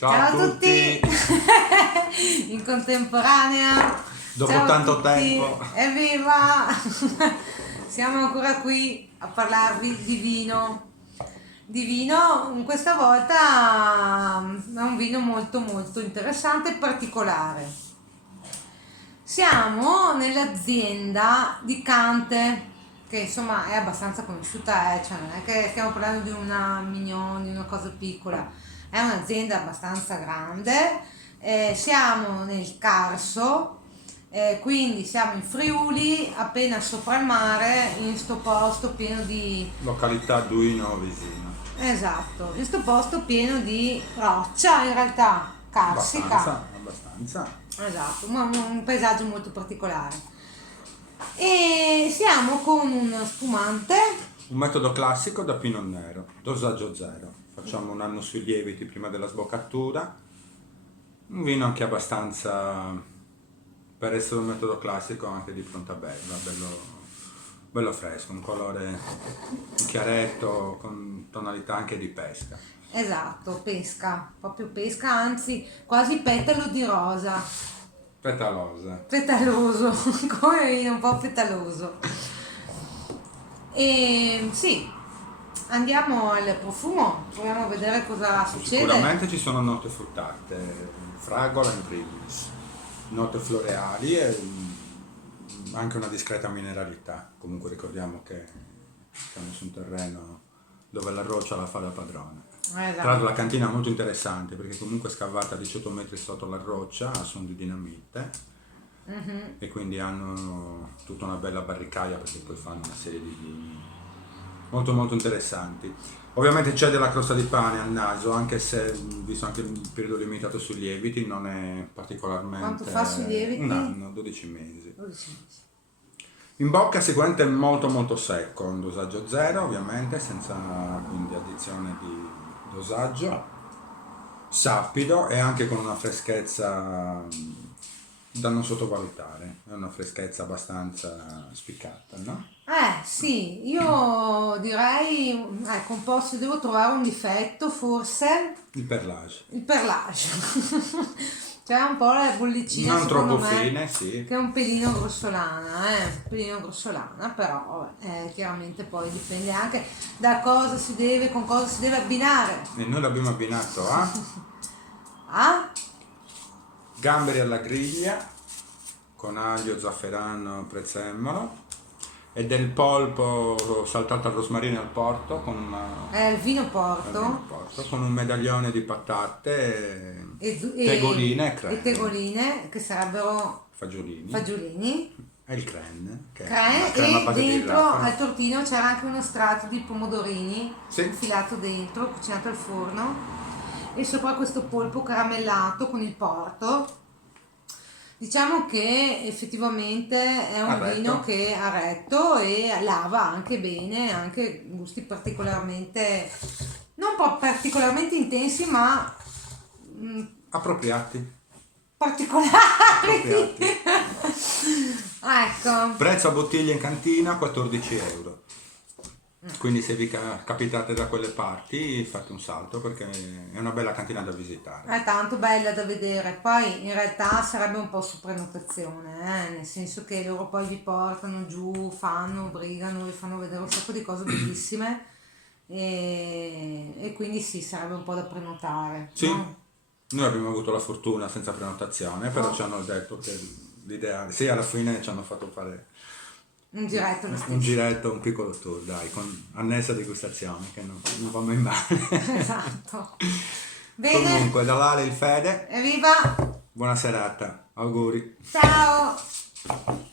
Ciao a tutti! In contemporanea. Dopo Ciao a tanto tutti. tempo. Evviva! Siamo ancora qui a parlarvi di vino. Di vino, questa volta è un vino molto molto interessante e particolare. Siamo nell'azienda di Cante, che insomma è abbastanza conosciuta, cioè non è che stiamo parlando di una mignon, di una cosa piccola, è un'azienda abbastanza grande, siamo nel Carso, quindi siamo in Friuli, appena sopra il mare, in sto posto pieno di... Località Duino vicino. Esatto, in sto posto pieno di roccia, in realtà, carsica. Abbastanza. Esatto, un paesaggio molto particolare. E siamo con uno spumante. Un metodo classico da Pinot Nero, dosaggio zero. Facciamo un anno sui lieviti prima della sboccatura. Un vino anche abbastanza, per essere un metodo classico, anche di pronta bella, bello fresco, un colore chiaretto con tonalità anche di pesca. Esatto, pesca, proprio pesca, anzi quasi petalo di rosa, Petalosa. petaloso, come vino un po' petaloso. E sì, andiamo al profumo, proviamo a vedere cosa succede. Sicuramente ci sono note fruttate, fragola in primis, note floreali e anche una discreta mineralità. Comunque ricordiamo che siamo su un terreno dove la roccia la fa da padrone. Tra l'altro Esatto. la cantina è molto interessante perché comunque è scavata a 18 metri sotto la roccia a suon di dinamite e quindi hanno tutta una bella barricaia perché poi fanno una serie di vini molto molto interessanti. Ovviamente c'è della crosta di pane al naso, anche se visto anche il periodo limitato sui lieviti non è particolarmente... Quanto fa sui lieviti? Un anno, 12 mesi. 12 mesi. In bocca sicuramente molto molto secco, un dosaggio zero ovviamente, senza quindi addizione di dosaggio, sappido e anche con una freschezza da non sottovalutare, è una freschezza abbastanza spiccata, no? Sì, io direi, ecco, un po' se devo trovare un difetto, forse Il perlage. il perlage. C'è un po' la bollicina, Non secondo troppo me, fine, sì. che è un pelino grossolana, un pelino grossolana, però vabbè, chiaramente poi dipende anche da cosa si deve, con cosa si deve abbinare. E noi l'abbiamo abbinato a Ah? gamberi alla griglia con aglio, zafferano, prezzemolo e del polpo saltato al rosmarino al porto con Il vino al Porto vino porto, con un medaglione di patate, e tegoline e creme, e tegoline, che sarebbero fagiolini fagiolini. e il crème, che è Creme, una crema a e base di dentro raffa. al tortino c'era anche uno strato di pomodorini Sì. infilato dentro, cucinato al forno, e sopra questo polpo caramellato con il porto. Diciamo che effettivamente è un Ha retto. vino che ha retto e lava anche bene, anche gusti particolarmente, non particolarmente intensi, ma Appropriati. particolari. Ecco. Prezzo a bottiglia in cantina 14 euro. Quindi se vi capitate da quelle parti fate un salto perché è una bella cantina da visitare. È tanto bella da vedere, poi in realtà sarebbe un po' su prenotazione, nel senso che loro poi vi portano giù, brigano, vi fanno vedere un sacco di cose bellissime e quindi sì, sarebbe un po' da prenotare. Sì, No? noi abbiamo avuto la fortuna senza prenotazione, però ci hanno detto che l'ideale, sì, alla fine ci hanno fatto fare Un giretto lo un stesso. giretto, un piccolo tour, dai, con annessa degustazione, che non va mai male. Esatto. Bene, Comunque, da Lale il Fede, evviva, buona serata, auguri. ciao!